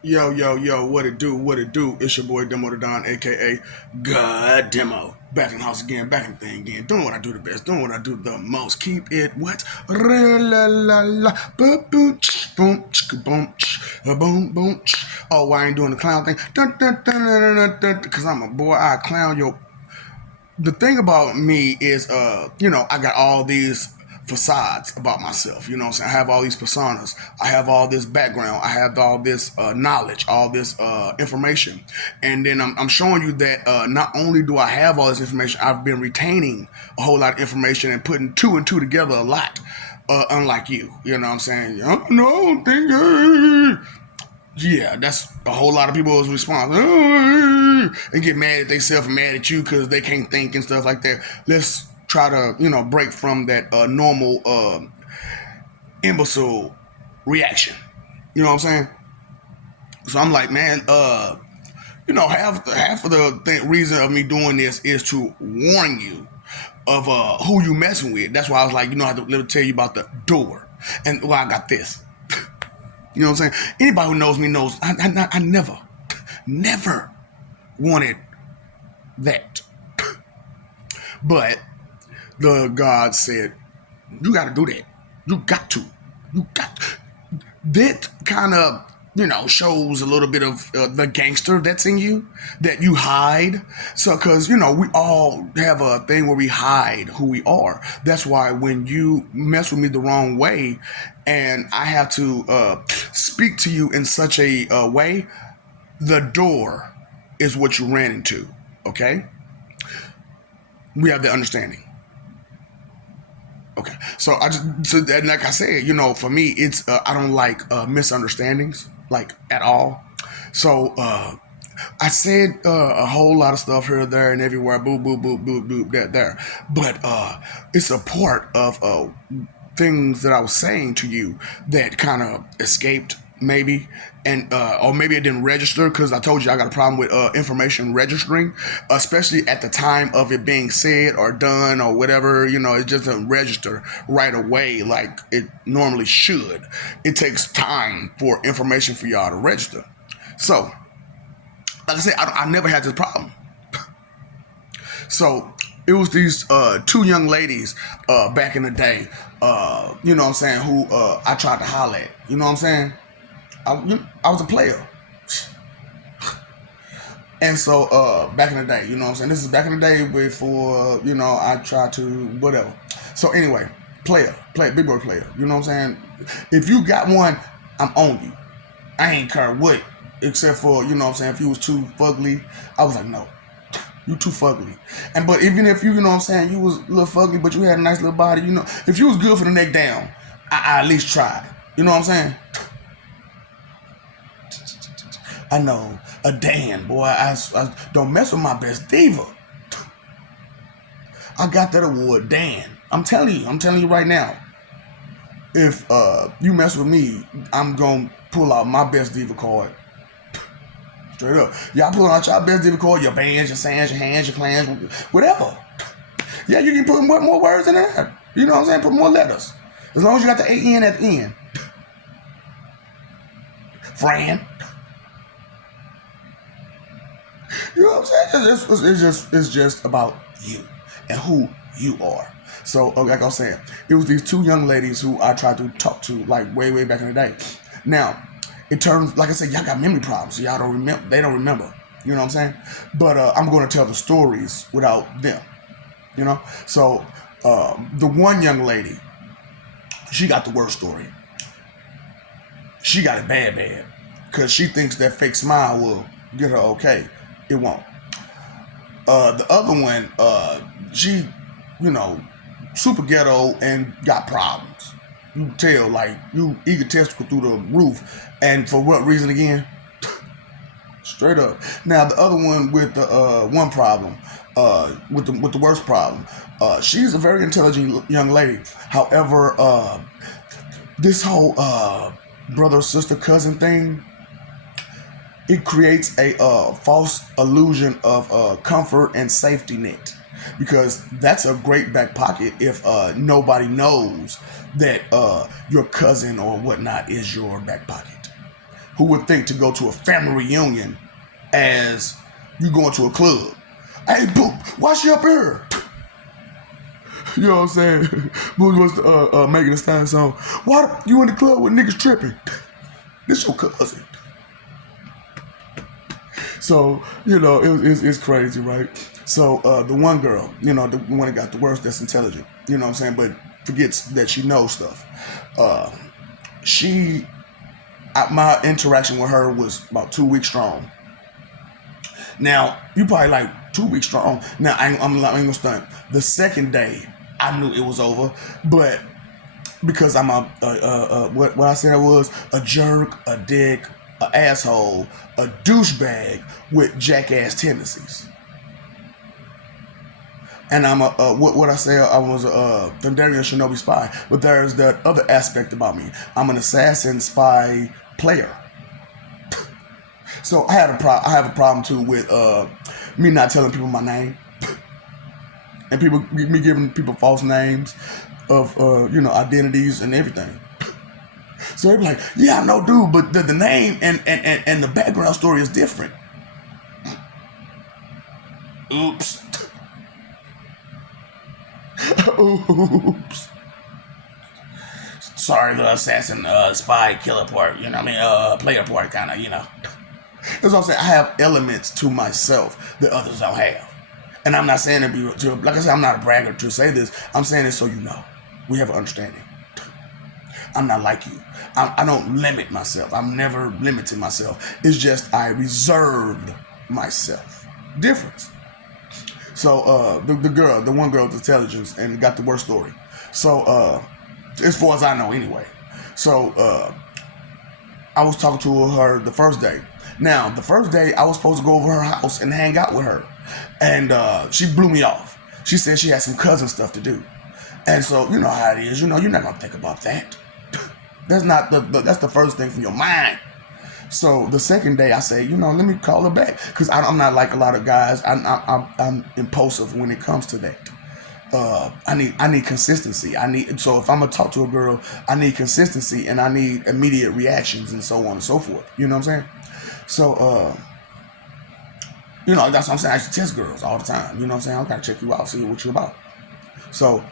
Yo, yo, yo, what it do, what it do? It's your boy Demo the Don, aka God Demo. Back in the house again, back in the thing again, doing what I do the best, doing what I do the most. Keep it what? La la la, boom, boom, boom, boom, boom, boom. Oh, I ain't doing the clown thing. Because I'm a boy, I clown yo. The thing about me is, I got all these facades about myself. You know what I'm saying? I have all these personas. I have all this background. I have all this knowledge, all this information. And then I'm showing you that not only do I have all this information, I've been retaining a whole lot of information and putting two and two together a lot. Unlike you. You know what I'm saying? No, yeah, that's a whole lot of people's response. And get mad at themselves and mad at you because they can't think and stuff like that. Let's try to, break from that normal imbecile reaction. You know what I'm saying? So I'm like, man, half of the reason of me doing this is to warn you of who you messing with. That's why I was like, I have to let me tell you about the door. And well, I got this. You know what I'm saying? Anybody who knows me knows I never wanted that. But the God said, you got to do that. You got to. You got to. That kind of, shows a little bit of the gangster that's in you that you hide. So, because, we all have a thing where we hide who we are. That's why when you mess with me the wrong way and I have to speak to you in such a way, the door is what you ran into. Okay? We have the understanding. Okay, so like I said, for me, it's I don't like misunderstandings like at all. So I said a whole lot of stuff here, there, and everywhere, boo, boo, boo, boo, boo, that, there, but it's a part of things that I was saying to you that kind of escaped maybe, and or maybe it didn't register because I told you I got a problem with information registering, especially at the time of it being said or done or whatever. It just doesn't register right away like it normally should. It takes time for information for y'all to register. So, like I said, I never had this problem. So it was these two young ladies back in the day, you know what I'm saying, who I tried to holler at. You know what I'm saying? I was a player. And so back in the day, you know what I'm saying? This is back in the day before, I tried to whatever. So anyway, big boy player. You know what I'm saying? If you got one, I'm on you. I ain't care what, except for, you know what I'm saying, if you was too fugly, I was like, no. You too fugly. But even if you know what I'm saying, you was a little fugly, but you had a nice little body, if you was good for the neck down, I at least tried. You know what I'm saying? I know. A Dan, boy, I don't mess with my best diva. I got that award, Dan. I'm telling you right now. If you mess with me, I'm gonna pull out my best diva card. Straight up. Y'all pulling out your best diva card, your bands, your sands, your hands, your clans, whatever. Yeah, you can put more words in there. You know what I'm saying? Put more letters. As long as you got the A-N at the end. Fran. You know what I'm saying? It's just about you and who you are. So, like I was saying, it was these two young ladies who I tried to talk to like way, way back in the day. Now, it turns, like I said, y'all got memory problems, so y'all don't remember. They don't remember. You know what I'm saying? But I'm going to tell the stories without them. So the one young lady, she got the worst story. She got it bad, because she thinks that fake smile will get her okay. It won't. The other one, she, super ghetto and got problems. You can tell, like, you egotistical through the roof. And for what reason again? Straight up. Now the other one with the one problem, with the worst problem, she's a very intelligent young lady. However, this whole brother, sister, cousin thing, it creates a false illusion of comfort and safety net, because that's a great back pocket if nobody knows that your cousin or whatnot is your back pocket. who would think to go to a family reunion as you going to a club. Hey, Boop, why she up here? You know what I'm saying? Boop was Megan Thee Stallion song. Why you in the club with niggas tripping? This your cousin. So, it's crazy, right? So, the one girl, the one that got the worst, that's intelligent, you know what I'm saying, but forgets that she knows stuff. My interaction with her was about 2 weeks strong. Now, you probably like 2 weeks strong. Now, I ain't gonna stunt. The second day, I knew it was over, but because I'm what I said I was, a jerk, a dick, an asshole, a douchebag with jackass tendencies. And I'm what I say, I was a Thunderian Shinobi spy, but there's that other aspect about me. I'm an assassin spy player. So I have a problem too with me not telling people my name, and me giving people false names of identities and everything. So they're like, yeah, I know, dude, but the name and the background story is different. Oops. Oops. Sorry, the assassin, spy, killer part, player part, kind of, That's what I'm saying. I have elements to myself that others don't have. And I'm not saying like I said, I'm not a bragger to say this. I'm saying it so you know. We have an understanding. I'm not like you. I don't limit myself. I'm never limiting myself. It's just I reserved myself. Difference. So the one girl with intelligence and got the worst story. So as far as I know anyway. So I was talking to her the first day. Now, the first day I was supposed to go over her house and hang out with her. And she blew me off. She said she had some cousin stuff to do. And so, you know how it is. You're not going to think about that. That's not that's the first thing from your mind. So the second day I say, let me call her back. Because I'm not like a lot of guys. I'm impulsive when it comes to that. I need consistency. So if I'm going to talk to a girl, I need consistency and I need immediate reactions and so on and so forth. You know what I'm saying? So, that's what I'm saying. I used to test girls all the time. You know what I'm saying? I'm going to check you out, see what you're about. So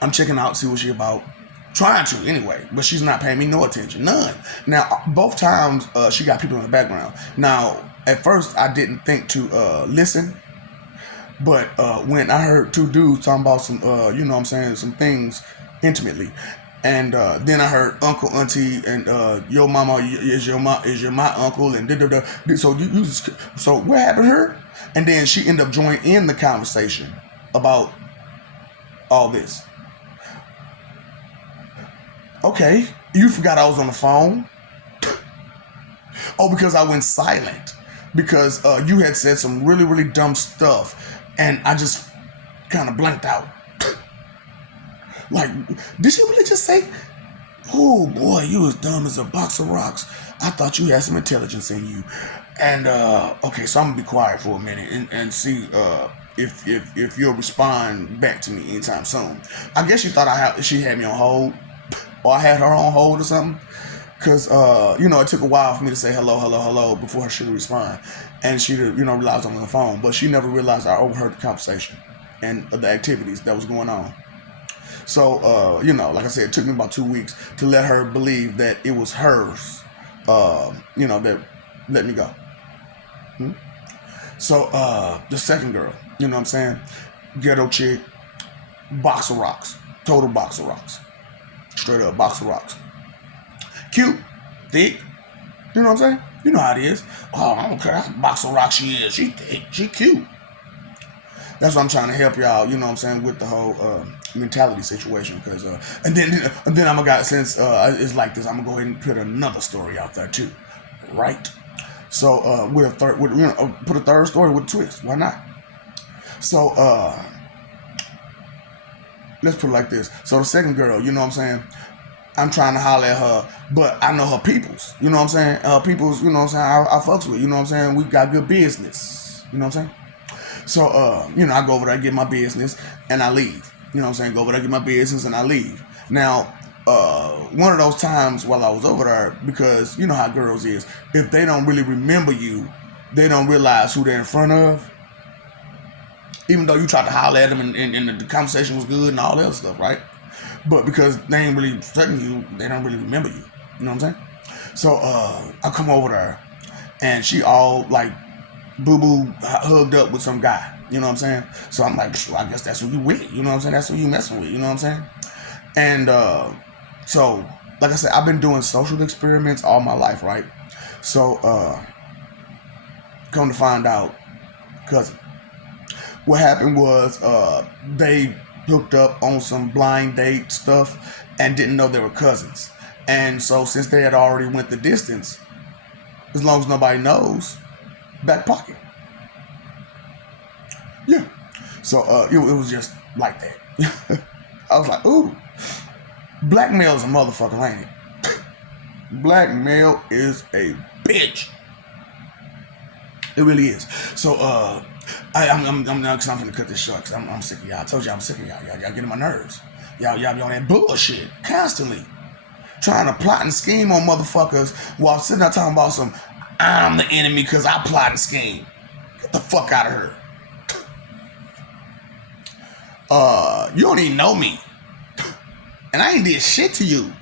I'm checking out, see what she's about. Trying to anyway, but she's not paying me no attention, none. Now, both times she got people in the background. Now, at first I didn't think to listen, but when I heard two dudes talking about some, some things intimately, and then I heard uncle, auntie, and your mama is your my uncle, and so so what happened to her? And then she ended up joining in the conversation about all this. Okay, you forgot I was on the phone? Oh, because I went silent. Because you had said some really, really dumb stuff. And I just kind of blanked out. Like, did she really just say, oh boy, you as dumb as a box of rocks. I thought you had some intelligence in you. And, okay, so I'm going to be quiet for a minute and see if you'll respond back to me anytime soon. I guess she thought she had me on hold. Or I had her on hold or something. Because, it took a while for me to say hello before she would respond. And she, realized I'm on the phone. But she never realized I overheard the conversation and the activities that was going on. So, like I said, it took me about 2 weeks to let her believe that it was hers, that let me go. So, the second girl, you know what I'm saying? Ghetto chick, box of rocks. Total box of rocks. Straight up box of rocks. Cute, thick, you know what I'm saying? You know how it is. Oh, I don't care how box of rocks she is. She thick, she cute. That's what I'm trying to help y'all, you know what I'm saying, with the whole mentality situation. Because and then I'm a guy, since it's like this, I'm gonna go ahead and put another story out there too, right? So put a third story with a twist. Why not? So let's put it like this. So the second girl, you know what I'm saying? I'm trying to holler at her, but I know her peoples. You know what I'm saying? Peoples, you know what I'm saying? I fucks with, you know what I'm saying? We got good business. You know what I'm saying? So, I go over there, get my business, and I leave. You know what I'm saying? Go over there, get my business, and I leave. Now, one of those times while I was over there, because you know how girls is, if they don't really remember you, they don't realize who they're in front of. Even though you tried to holler at them and the conversation was good and all that other stuff, right? But because they ain't really studying you, they don't really remember you. You know what I'm saying? So I come over there, and she all like boo-boo hugged up with some guy. You know what I'm saying? So I'm like, I guess that's who you with. You know what I'm saying? That's who you messing with. You know what I'm saying? And so, like I said, I've been doing social experiments all my life, right? So come to find out, cousin. What happened was they hooked up on some blind date stuff and didn't know they were cousins. And so since they had already went the distance, as long as nobody knows, back pocket. Yeah. So it was just like that. I was like, ooh, BlackMail is a motherfucker, ain't it? BlackMail is a bitch. It really is. So I'm finna cut this short because I'm sick of y'all. I told y'all I'm sick of y'all. Y'all getting my nerves. Y'all be on that bullshit constantly, trying to plot and scheme on motherfuckers while sitting there talking about some I'm the enemy because I plot and scheme. Get the fuck out of here. You don't even know me, and I ain't did shit to you.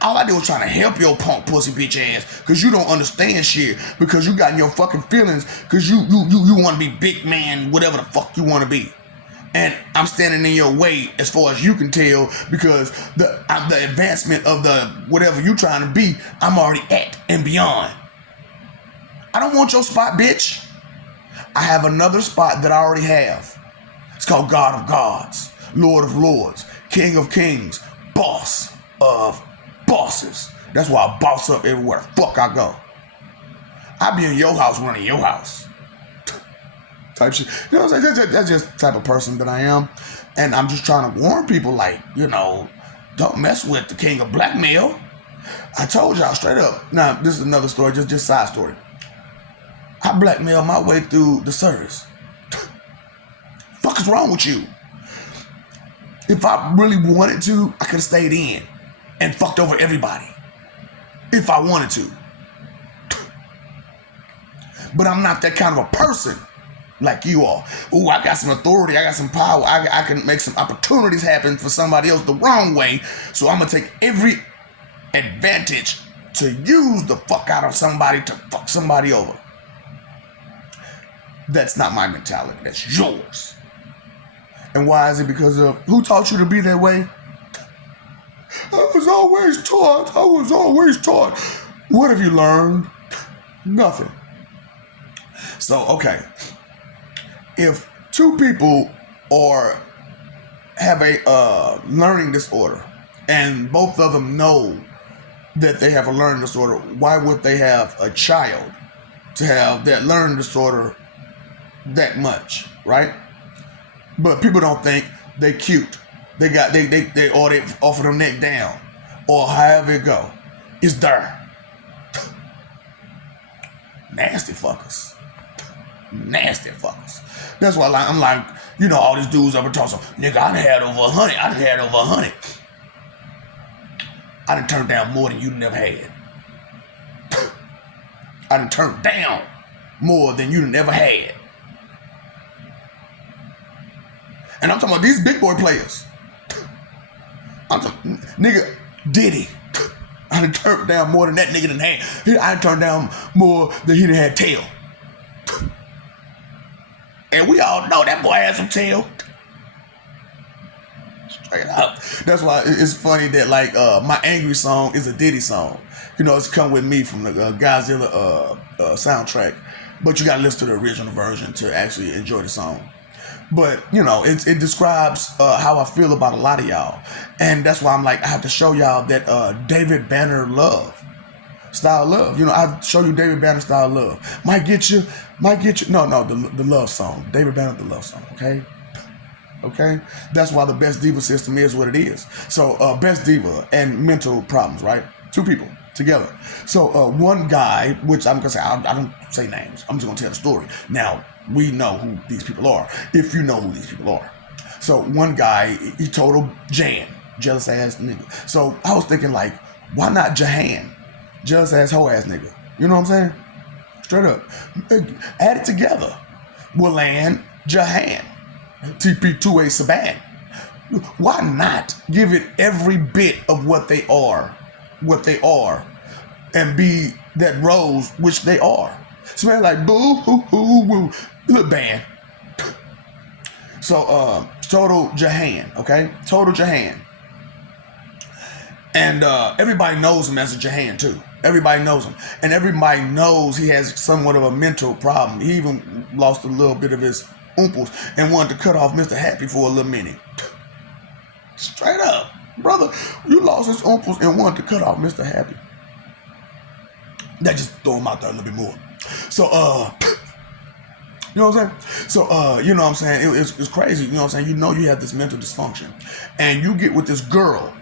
All I did was trying to help your punk pussy bitch ass because you don't understand shit, because you got in your fucking feelings because you want to be big man, whatever the fuck you want to be. And I'm standing in your way as far as you can tell, because the advancement of the whatever you trying to be, I'm already at and beyond. I don't want your spot, bitch. I have another spot that I already have. It's called God of Gods, Lord of Lords, King of Kings, Boss of Bosses. That's why I boss up everywhere the fuck I go. I be in your house running your house. Type shit. You know what I'm saying? That's just the type of person that I am. And I'm just trying to warn people, like, you know, don't mess with the king of BlackMail. I told y'all straight up. Now, this is another story, just side story. I blackmailed my way through the service. Fuck is wrong with you? If I really wanted to, I could have stayed in and fucked over everybody. If I wanted to. But I'm not that kind of a person like you are. Ooh, I got some authority, I got some power, I can make some opportunities happen for somebody else the wrong way, so I'm gonna take every advantage to use the fuck out of somebody to fuck somebody over. That's not my mentality, that's yours. And why is it? Because of who taught you to be that way? I was always taught. What have you learned? Nothing. So, okay. If two people have a learning disorder and both of them know that they have a learning disorder, why would they have a child to have that learning disorder that much, right? But people don't think they cute. They offer them neck down, or however it go. It's there. Nasty fuckers. Nasty fuckers. That's why I'm like, you know, all these dudes ever talk so, nigga, I done had over 100. I done turned down more than you never had. I done turned down more than you never had. And I'm talking about these big boy players. I'm talking, nigga, Diddy. I done turned down more than that nigga done had. I done turned down more than he done had tail. And we all know that boy has some tail. Straight up. That's why it's funny that, like, my angry song is a Diddy song. You know, it's Come With Me from the Godzilla soundtrack. But you gotta listen to the original version to actually enjoy the song. But, you know, it describes how I feel about a lot of y'all. And that's why I'm like, I have to show y'all that David Banner style love. You know, I show you David Banner style love. Might get you. No, the love song. David Banner, the love song, okay? Okay? That's why the Best Diva system is what it is. So, Best Diva and mental problems, right? Two people together. So, one guy, which I'm going to say, I don't say names. I'm just going to tell the story. Now, we know who these people are, if you know who these people are. So one guy, he told Jan, jealous ass nigga. So I was thinking like, why not Jahan? Jealous ass hoe ass nigga. You know what I'm saying? Straight up. Add it together. We'll land Jahan. TP2A Saban. Why not give it every bit of what they are, and be that roles which they are? Smell like boo hoo hoo woo. Look, band. So Total Jahan, okay? Total Jahan. And everybody knows him as a Jahan too. Everybody knows him. And everybody knows he has somewhat of a mental problem. He even lost a little bit of his oomples and wanted to cut off Mr. Happy for a little minute. Straight up. Brother, you lost his oomples and wanted to cut off Mr. Happy. That just throw him out there a little bit more. So, you know what I'm saying? So, you know what I'm saying? It's crazy. You know what I'm saying? You know you have this mental dysfunction. And you get with this girl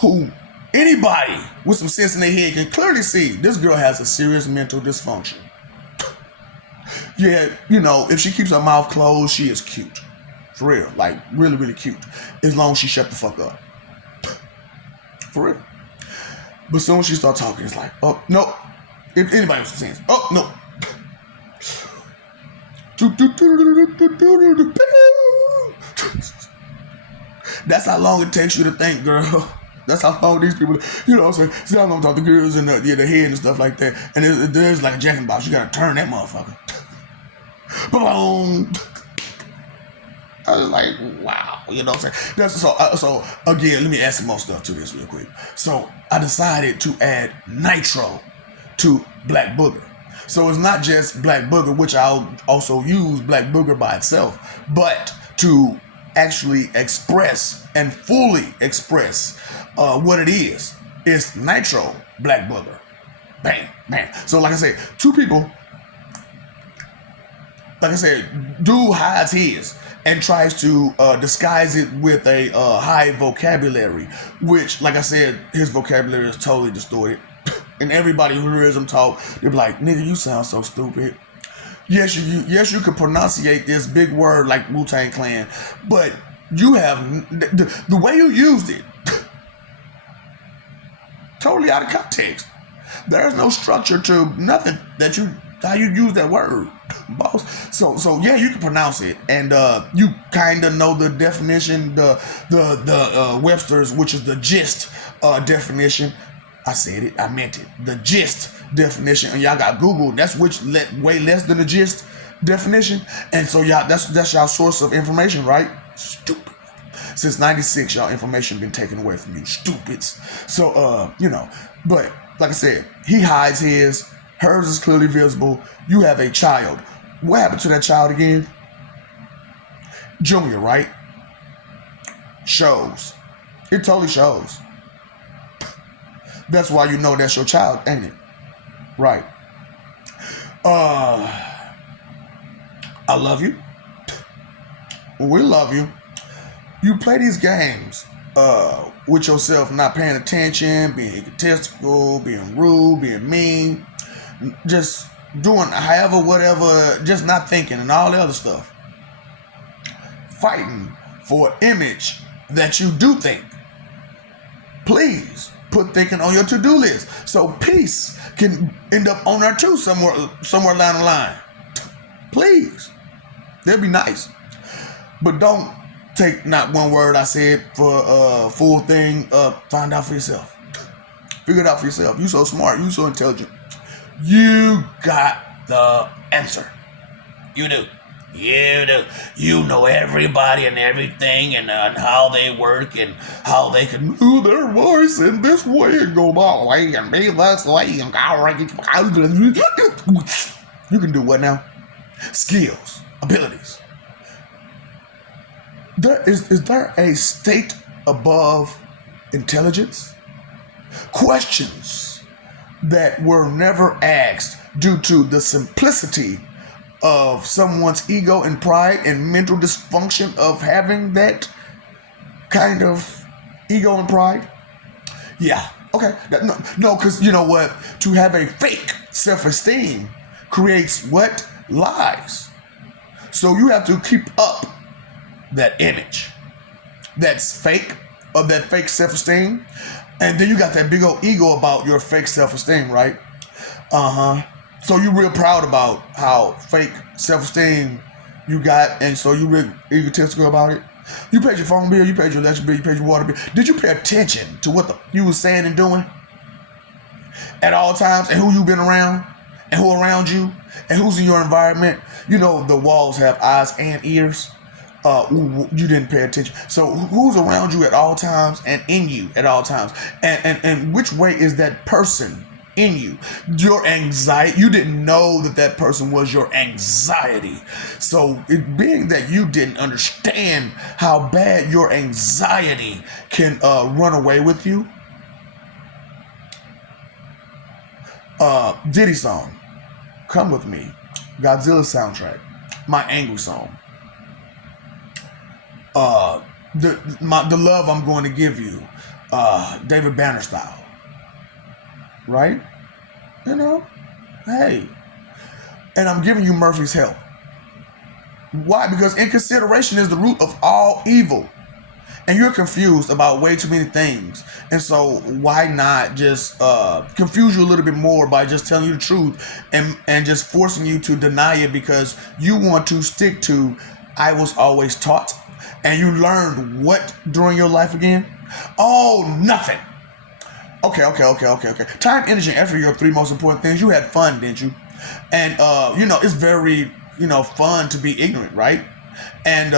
who anybody with some sense in their head can clearly see this girl has a serious mental dysfunction. Yeah, you know, if she keeps her mouth closed, she is cute. For real. Like, really, really cute. As long as she shut the fuck up. For real. But as soon as she start talking, it's like, oh, no. If anybody with some sense, oh, no. That's how long it takes you to think, girl. That's how long these people, you know what I'm saying? See how I'm talking to girls in the head and stuff like that. And there's like a jack in the box. You gotta turn that motherfucker. Boom. I was like, wow. You know what I'm saying? So again, let me add some more stuff to this real quick. So I decided to add nitro to Black Booger. So it's not just Black Booger, which I'll also use Black Booger by itself, but to actually express and fully express what it is. It's nitro Black Booger. Bam, bam. So like I said, two people, like I said, dude hides his and tries to disguise it with a high vocabulary, which, like I said, his vocabulary is totally distorted. And everybody who hears him talk, they're like, nigga, you sound so stupid. Yes, you can pronunciate this big word like Wu-Tang Clan, but you have the way you used it totally out of context. There's no structure to nothing that how you use that word, boss. So yeah, you can pronounce it, and you kind of know the definition, the Webster's, which is the gist definition. I said it, I meant it. The gist definition, and y'all got Google. That's way less than the gist definition, and so y'all that's y'all source of information, right? Stupid. Since '96, y'all information been taken away from you, stupids. So you know, but like I said, he hides his. Hers is clearly visible. You have a child. What happened to that child again? Junior, right? Shows. It totally shows. That's why you know that's your child, ain't it? Right. I love you. We love you. You play these games with yourself, not paying attention, being egotistical, being rude, being mean, just doing however, whatever, just not thinking and all the other stuff. Fighting for an image that you do think. Please put thinking on your to-do list so peace can end up on there too somewhere down the line. Please. That'd be nice. But don't take not one word I said for a full thing. Find out for yourself. Figure it out for yourself. You so smart. You so intelligent. You got the answer. You do. You do. You know everybody and everything and how they work and how they can move their voice in this way and go that way and be this way and you can do what now? Skills, abilities. Is there a state above intelligence? Questions that were never asked due to the simplicity of someone's ego and pride and mental dysfunction of having that kind of ego and pride? Yeah, okay. No, because you know what? To have a fake self-esteem creates what? Lies. So you have to keep up that image that's fake of that fake self-esteem, and then you got that big old ego about your fake self-esteem, right? So you real proud about how fake self-esteem you got, and so you real egotistical about it. You paid your phone bill, you paid your electric bill, you paid your water bill. Did you pay attention to what you was saying and doing at all times, and who you been around, and who around you, and who's in your environment? You know the walls have eyes and ears. You didn't pay attention. So who's around you at all times and in you at all times? And which way is that person in you? Your anxiety, you didn't know that person was your anxiety. So it being that you didn't understand how bad your anxiety can run away with you. Diddy song, Come With Me, Godzilla soundtrack, my angry song. The love I'm going to give you, David Banner style, right? You know, hey, and I'm giving you Murphy's Help. Why? Because inconsideration is the root of all evil, and you're confused about way too many things. And so why not just confuse you a little bit more by just telling you the truth and just forcing you to deny it because you want to stick to I was always taught. And you learned what during your life again? Oh, nothing. Okay. Time, energy, and effort are your three most important things. You had fun, didn't you? And, it's very, fun to be ignorant, right? And,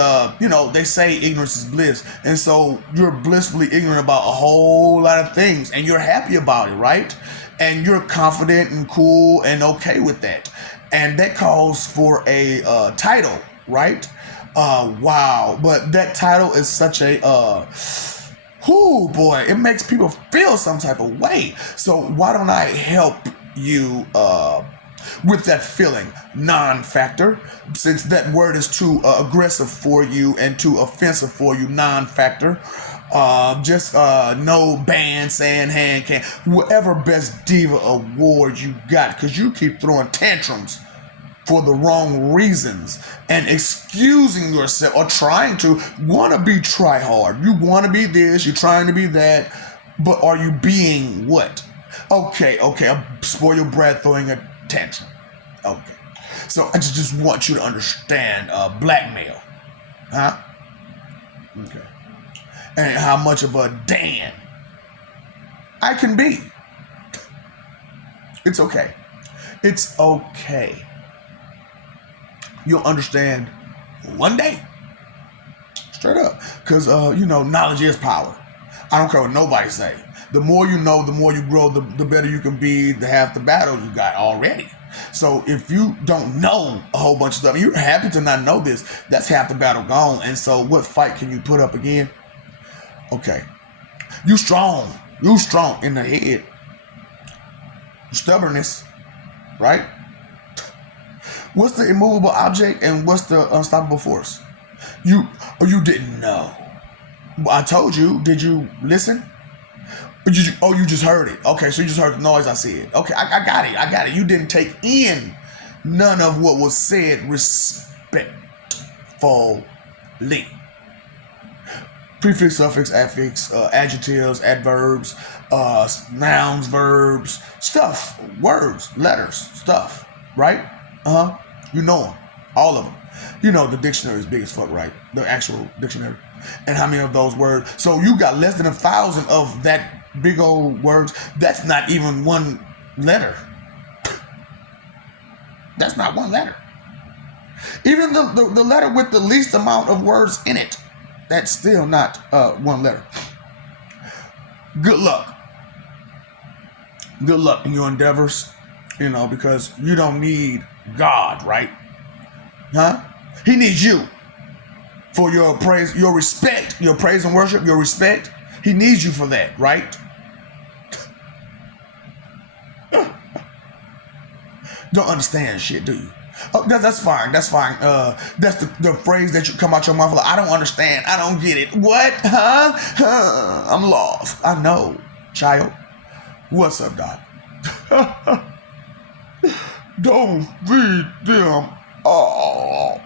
they say ignorance is bliss. And so you're blissfully ignorant about a whole lot of things. And you're happy about it, right? And you're confident and cool and okay with that. And that calls for a title, right? Wow. But that title is such a, boy, it makes people feel some type of way. So why don't I help you with that feeling? Non-factor, since that word is too aggressive for you and too offensive for you. Non-factor. Just no band, saying hand can, whatever best diva award you got, because you keep throwing tantrums for the wrong reasons and excusing yourself or trying to want to be try hard. You want to be this, you're trying to be that, but are you being what? Okay, a spoiled brat throwing a tantrum. Okay. So I just want you to understand BlackMail. Huh? Okay. And how much of a Dan I can be. It's okay. It's okay. You'll understand one day. Straight up. Because, knowledge is power. I don't care what nobody say. The more you know, the more you grow, the better you can be, the half the battle you got already. So if you don't know a whole bunch of stuff, you're happy to not know this, that's half the battle gone. And so what fight can you put up again? Okay. You strong. You strong in the head. Stubbornness. Right? What's the immovable object and what's the unstoppable force? You didn't know. I told you. Did you listen? You just heard it. Okay, so you just heard the noise I said. Okay, I got it. You didn't take in none of what was said respectfully. Prefix, suffix, affix, adjectives, adverbs, nouns, verbs, stuff, words, letters, stuff, right? You know them, all of them. You know the dictionary is big as fuck, right? The actual dictionary. And how many of those words? So you got less than 1,000 of that big old words. That's not even one letter. That's not one letter. Even the letter with the least amount of words in it, that's still not one letter. Good luck. Good luck in your endeavors, because you don't need God, right? Huh? He needs you for your praise, your respect, your praise and worship, your respect. He needs you for that, right? Don't understand shit, do you? Oh, that's fine. That's fine. That's the phrase that you come out your mouth like, I don't understand. I don't get it. What? Huh? I'm lost. I know, child. What's up, Doc? Don't feed them. Oh.